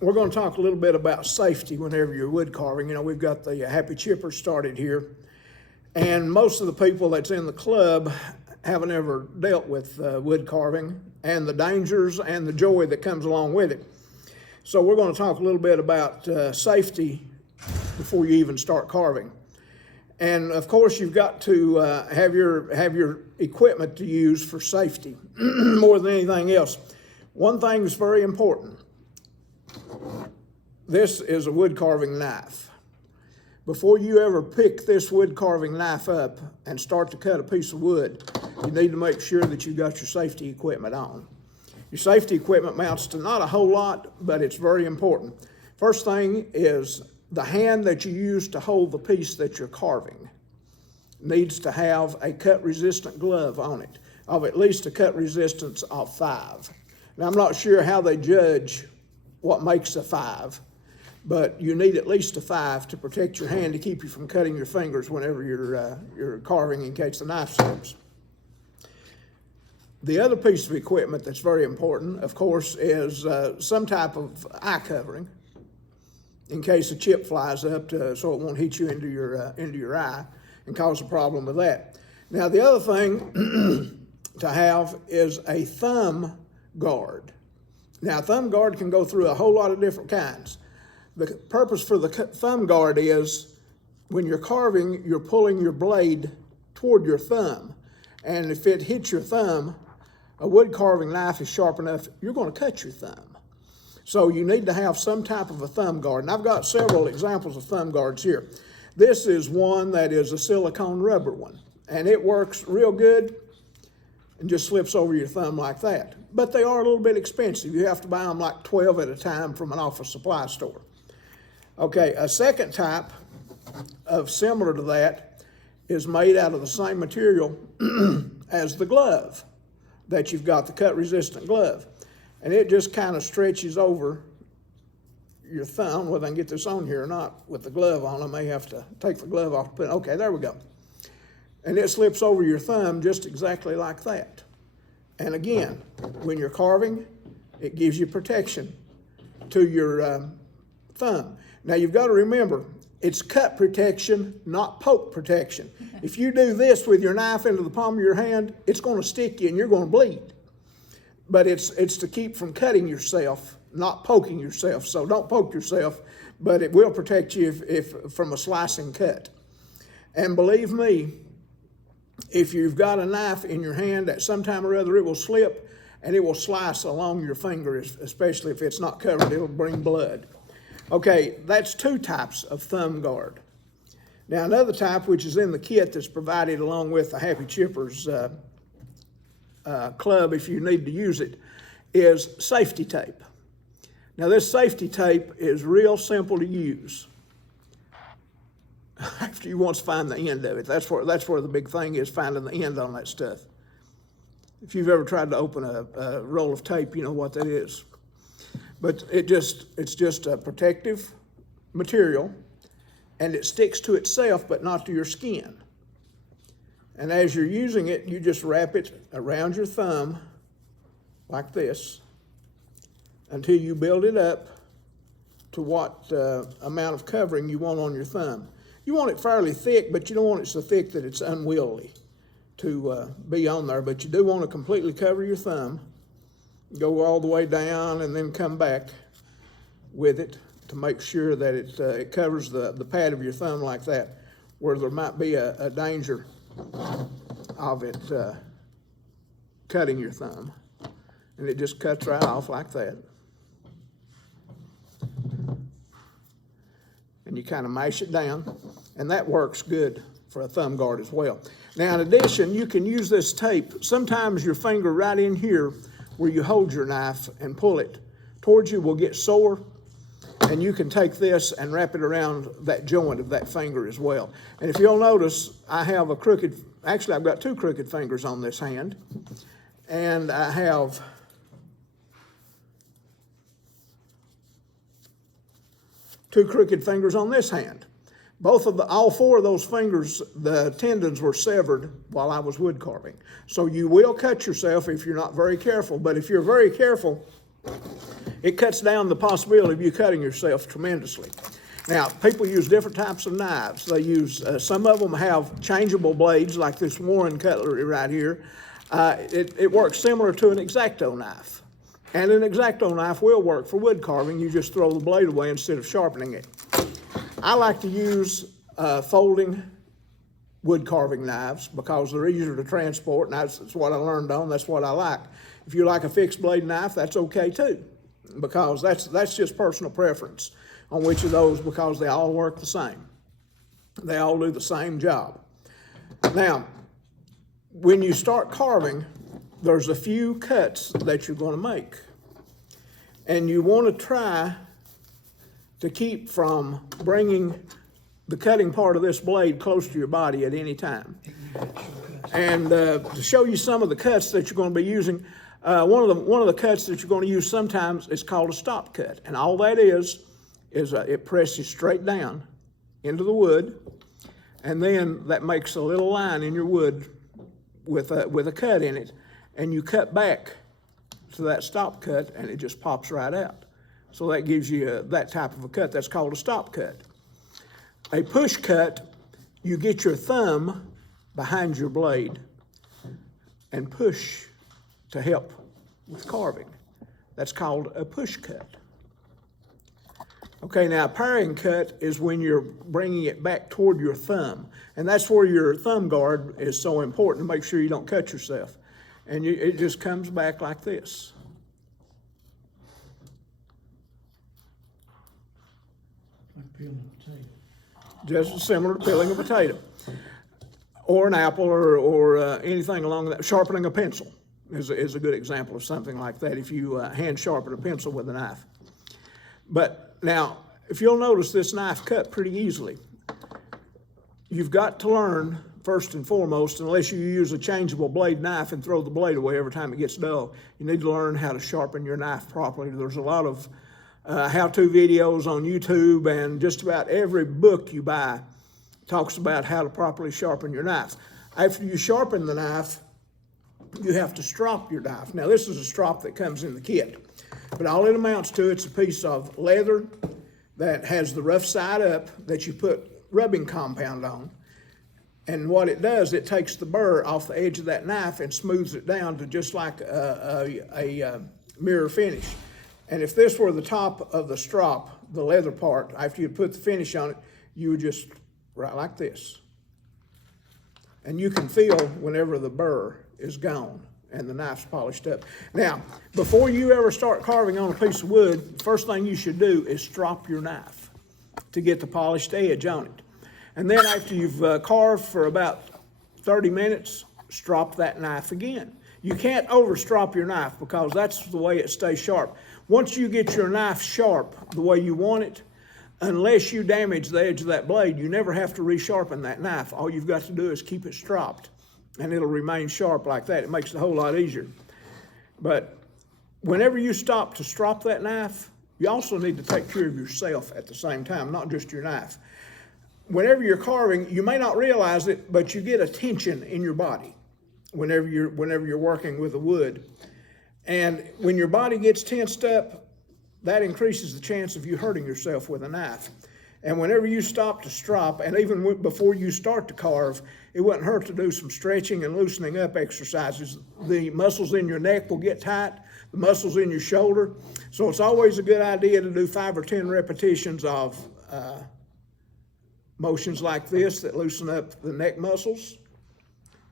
we're going to talk a little bit about safety whenever you're wood carving. You know, we've got the Happy Chipper started here, and most of the people that's in the club haven't ever dealt with wood carving and the dangers and the joy that comes along with it. So we're going to talk a little bit about safety before you even start carving. And of course, you've got to have your equipment to use for safety more than anything else. One thing is very important. This is a wood carving knife. Before you ever pick this wood carving knife up and start to cut a piece of wood, you need to make sure that you've got your safety equipment on. Your safety equipment amounts to not a whole lot, but it's very important. First thing is the hand that you use to hold the piece that you're carving needs to have a cut-resistant glove on it, of at least a cut resistance of 5. Now, I'm not sure how they judge what makes a 5, but you need at least a 5 to protect your hand to keep you from cutting your fingers whenever you're carving in case the knife slips. The other piece of equipment that's very important, of course, is some type of eye covering in case a chip flies up so it won't hit you into your eye and cause a problem with that. Now, the other thing to have is a thumb guard. Now, a thumb guard can go through a whole lot of different kinds. The purpose for the thumb guard is when you're carving, you're pulling your blade toward your thumb. And if it hits your thumb, a wood carving knife is sharp enough, you're going to cut your thumb. So you need to have some type of a thumb guard. And I've got several examples of thumb guards here. This is one that is a silicone rubber one. And it works real good and just slips over your thumb like that. But they are a little bit expensive. You have to buy them like 12 at a time from an office supply store. Okay, a second type of similar to that is made out of the same material as the glove that you've got, the cut-resistant glove. And it just kind of stretches over your thumb, whether I can get this on here or not with the glove on. I may have to take the glove off. But okay, there we go. And it slips over your thumb just exactly like that. And again, when you're carving, it gives you protection to your thumb. Now, you've got to remember, it's cut protection, not poke protection. If you do this with your knife into the palm of your hand, it's going to stick you and you're going to bleed. But it's to keep from cutting yourself, not poking yourself. So don't poke yourself, but it will protect you if from a slicing cut. And believe me, if you've got a knife in your hand, at some time or other it will slip and it will slice along your finger, especially if it's not covered, it'll bring blood. Okay, that's 2 types of thumb guard. Now, another type, which is in the kit that's provided along with the Happy Chippers club, if you need to use it, is safety tape. Now, this safety tape is real simple to use after you once find the end of it. That's where the big thing is, finding the end on that stuff. If you've ever tried to open a roll of tape, you know what that is. But it's just a protective material, and it sticks to itself, but not to your skin. And as you're using it, you just wrap it around your thumb like this until you build it up to what amount of covering you want on your thumb. You want it fairly thick, but you don't want it so thick that it's unwieldy to be on there. But you do want to completely cover your thumb. Go all the way down and then come back with it to make sure that it covers the pad of your thumb like that, where there might be a danger of it cutting your thumb. And it just cuts right off like that. And you kind of mash it down, and that works good for a thumb guard as well. Now, in addition, you can use this tape. Sometimes your finger right in here where you hold your knife and pull it towards you will get sore, and you can take this and wrap it around that joint of that finger as well. And if you'll notice, I have I've got 2 crooked fingers on this hand, and I have two crooked fingers on this hand. All 4 of those fingers, the tendons were severed while I was wood carving. So you will cut yourself if you're not very careful, but if you're very careful, it cuts down the possibility of you cutting yourself tremendously. Now, people use different types of knives. They use, some of them have changeable blades, like this Warren cutlery right here. It works similar to an X-Acto knife. And an X-Acto knife will work for wood carving. You just throw the blade away instead of sharpening it. I like to use folding wood carving knives because they're easier to transport, and that's what I learned on. That's what I like. If you like a fixed blade knife, that's okay too, because that's just personal preference on which of those, because they all work the same. They all do the same job. Now, when you start carving, there's a few cuts that you're going to make, and you want to try to keep from bringing the cutting part of this blade close to your body at any time. And to show you some of the cuts that you're going to be using, one of the cuts that you're going to use sometimes is called a stop cut, and all that is it presses straight down into the wood, and then that makes a little line in your wood with a cut in it, and you cut back to that stop cut, and it just pops right out. So that gives you that type of a cut. That's called a stop cut. A push cut, you get your thumb behind your blade and push to help with carving. That's called a push cut. Okay, now a paring cut is when you're bringing it back toward your thumb, and that's where your thumb guard is so important to make sure you don't cut yourself. And it just comes back like this. Like peeling a potato. Just similar to peeling a potato, or an apple, or anything along that. Sharpening a pencil is a good example of something like that, if you hand sharpen a pencil with a knife. But now, if you'll notice, this knife cut pretty easily. You've got to learn, first and foremost, unless you use a changeable blade knife and throw the blade away every time it gets dull, you need to learn how to sharpen your knife properly. There's a lot of how-to videos on YouTube, and just about every book you buy talks about how to properly sharpen your knife. After you sharpen the knife, you have to strop your knife. Now, this is a strop that comes in the kit, but all it amounts to, it's a piece of leather that has the rough side up that you put rubbing compound on. And what it does, it takes the burr off the edge of that knife and smooths it down to just like a mirror finish. And if this were the top of the strop, the leather part, after you put the finish on it, you would just, right like this. And you can feel whenever the burr is gone and the knife's polished up. Now, before you ever start carving on a piece of wood, the first thing you should do is strop your knife to get the polished edge on it. And then after you've carved for about 30 minutes, strop that knife again. You can't overstrop your knife, because that's the way it stays sharp. Once you get your knife sharp the way you want it, unless you damage the edge of that blade, you never have to resharpen that knife. All you've got to do is keep it stropped, and it'll remain sharp like that. It makes it a whole lot easier. But whenever you stop to strop that knife, you also need to take care of yourself at the same time, not just your knife. Whenever you're carving, you may not realize it, but you get a tension in your body whenever you're working with the wood. And when your body gets tensed up, that increases the chance of you hurting yourself with a knife. And whenever you stop to strop, and even before you start to carve, it wouldn't hurt to do some stretching and loosening up exercises. The muscles in your neck will get tight, the muscles in your shoulder. So it's always a good idea to do 5 or 10 repetitions of motions like this that loosen up the neck muscles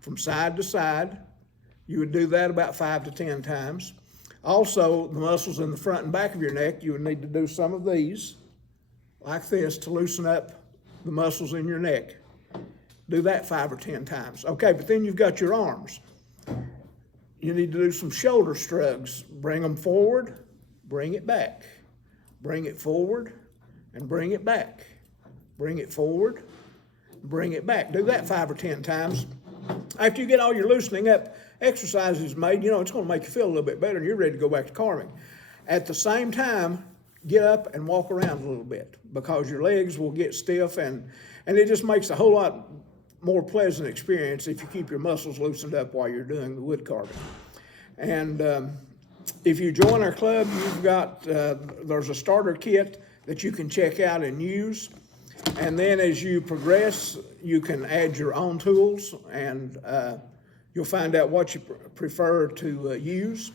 from side to side. You would do that about 5 to 10 times. Also, the muscles in the front and back of your neck, you would need to do some of these, like this, to loosen up the muscles in your neck. Do that 5 or 10 times. Okay, but then you've got your arms. You need to do some shoulder shrugs. Bring them forward, bring it back. Bring it forward, and bring it back. Bring it forward, bring it back. Do that 5 or 10 times. After you get all your loosening up exercises made, it's going to make you feel a little bit better, and you're ready to go back to carving. At the same time, get up and walk around a little bit, because your legs will get stiff, and it just makes a whole lot more pleasant experience if you keep your muscles loosened up while you're doing the wood carving. And If you join our club, you've got, there's a starter kit that you can check out and use. And then as you progress, you can add your own tools, and you'll find out what you prefer to use.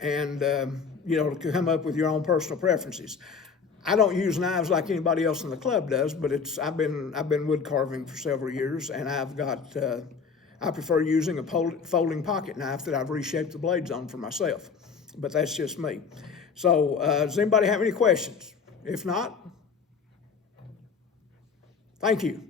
And, to come up with your own personal preferences. I don't use knives like anybody else in the club does, but I've been wood carving for several years, and I prefer using a folding pocket knife that I've reshaped the blades on for myself. But that's just me. So, does anybody have any questions? If not, thank you.